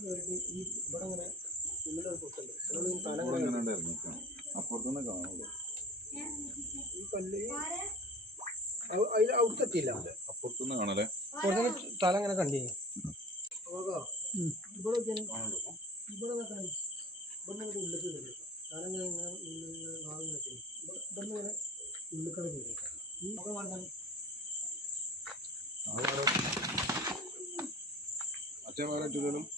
ഇവിടെ അങ്ങനെ ഉള്ളിലൊരു പൊട്ടുണ്ട് അതുകൊണ്ട് ഈ തല ഇവിടെ ഇങ്ങനെ ഇങ്ങനെ ഇറങ്ങിക്കാം അപ്പുറത്തുനിന്ന് കാണുള്ളൂ. ഈ കല്ല് അവ- അതിൽ അവിടുത്തെ എത്തിയില്ല അപ്പുറത്തുനിന്ന് കാണല്ലേ? തല ഇങ്ങനെ കണ്ടിരുന്നു ഇവിടെ ഇവിടെ ഇവിടെ തല ഇവിടെ ഉള്ളിക്കട ഈ പാരറ്റില്ലല്ലോ ഈ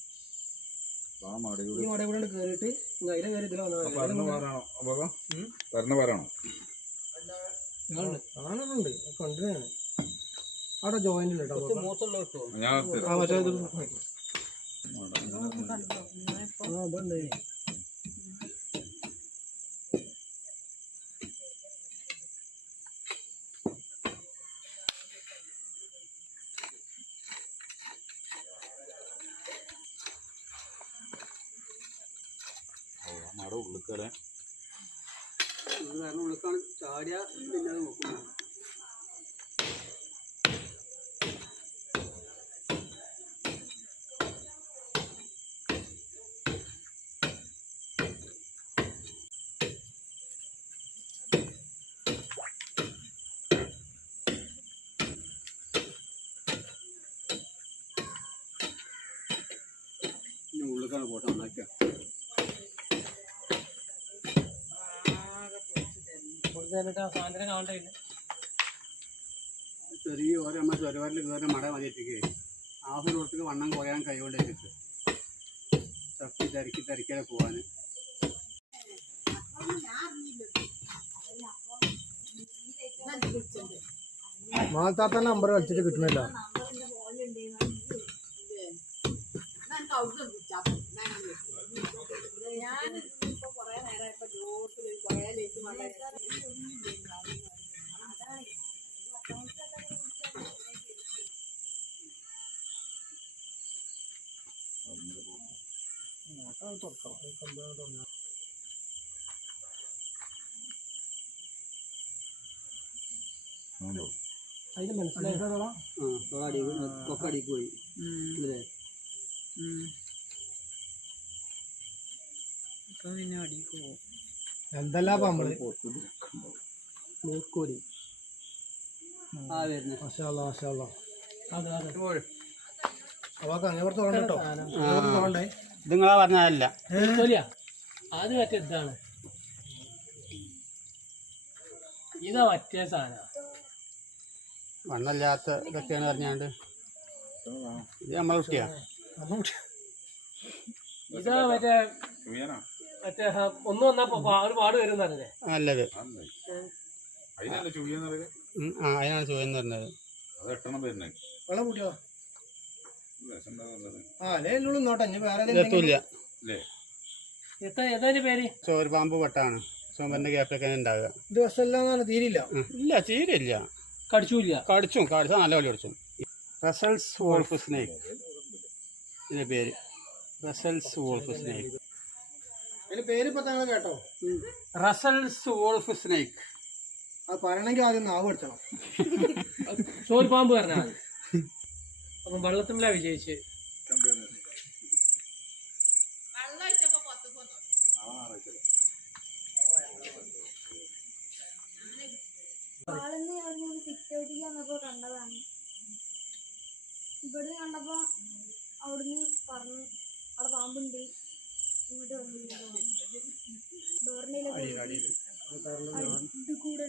ഈ മട കൂടെ കയറിയിട്ട് അതിലെ കയറി ഇതിൽ പരന്ന പാറാണോ അപ്പൊ പരന്ന പാറാണോ കാണാനുണ്ട് കണ്ടിനാണ് അവിടെ ജോയിന്റ് കേട്ടോ ഞാൻ ആ മറ്റേ മട ഉള്ളിക്കല്ലേ കാരണം ഉള്ളിക്കാണ് ഉള്ളിക്കാണ് പോട്ടെ ചെറിയ ഓരോ നമ്മൾ ചുരവരിൽ കയറി മട മതിയിട്ടേക്ക് ആഹ് കൊടുത്തിട്ട് വണ്ണം കുറയാൻ കൈകൊണ്ടേക്ക് തപ്പി തിരക്കി തിരക്കാതെ പോവാൻ. മാതാത്ത നമ്പർ കളിച്ചിട്ട് കിട്ടുന്നില്ല ഉണ്ടോ? അതിന് മനസ്സിലായിട്ടാണോ കൊക്കടി പോയി. ഇല്ലേ? എന്തെല്ലാം നമ്മൾ? മൂക്കോടി മാഷാല്ലാ മാഷാല്ലാ അവക്ക് അങ്ങനെ പുറത്ത് തോന്നട്ടോ തോണ്ടേ ഇത് നിങ്ങളാ പറഞ്ഞതല്ല അത് മറ്റേ ഇതാണ്. ഇതാ മറ്റേ സാധനം. മണ്ണല്ലാത്ത ഇതൊക്കെയാണ് പറഞ്ഞാണ്ട്. ഇത് നമ്മളെ കുട്ടിയാ. ഇതാ മറ്റേ മറ്റേ ഒന്ന് വന്നാ ഒരു പാട് വരും പറഞ്ഞേ നല്ലത്. ആ അതിനാണ് ചോദ്യം പറഞ്ഞത്. ആ അല്ലേ ഉള്ളൂ നോട്ടെ ഇനി വേറെ ഏതായാലും പേര്? വട്ടാണ് ഗ്യാപ്പിലൊക്കെ ഉണ്ടാവുക. ദിവസമല്ലാന്നാണ് തീരില്ല. ഇല്ല തീരില്ല. കടിച്ചില്ല. കടിച്ചും കടിച്ച നല്ലപോലെ കടിച്ചും. Russell's wolf snake. ഇതിന്റെ പേര്. Russell's wolf snake. അതിന് പേര് ഇപ്പൊ താങ്കൾ കേട്ടോ റസൽസ് വോൾഫ് സ്നേക്ക്. അത് പറയണമെങ്കിൽ ആദ്യം നാവ് എടുത്തണം ചോറ് പാമ്പ് പറഞ്ഞാൽ അപ്പം വെള്ളത്തിമില്ല വിജയിച്ച്. കണ്ടതാണ്. ഇവിടെ കണ്ടപ്പോ അവിടുന്ന് പറഞ്ഞു അവിടെ പാമ്പുണ്ട്. ഇങ്ങോട്ട് വന്നു ഡോറിന്റെ ഇത് കൂടെ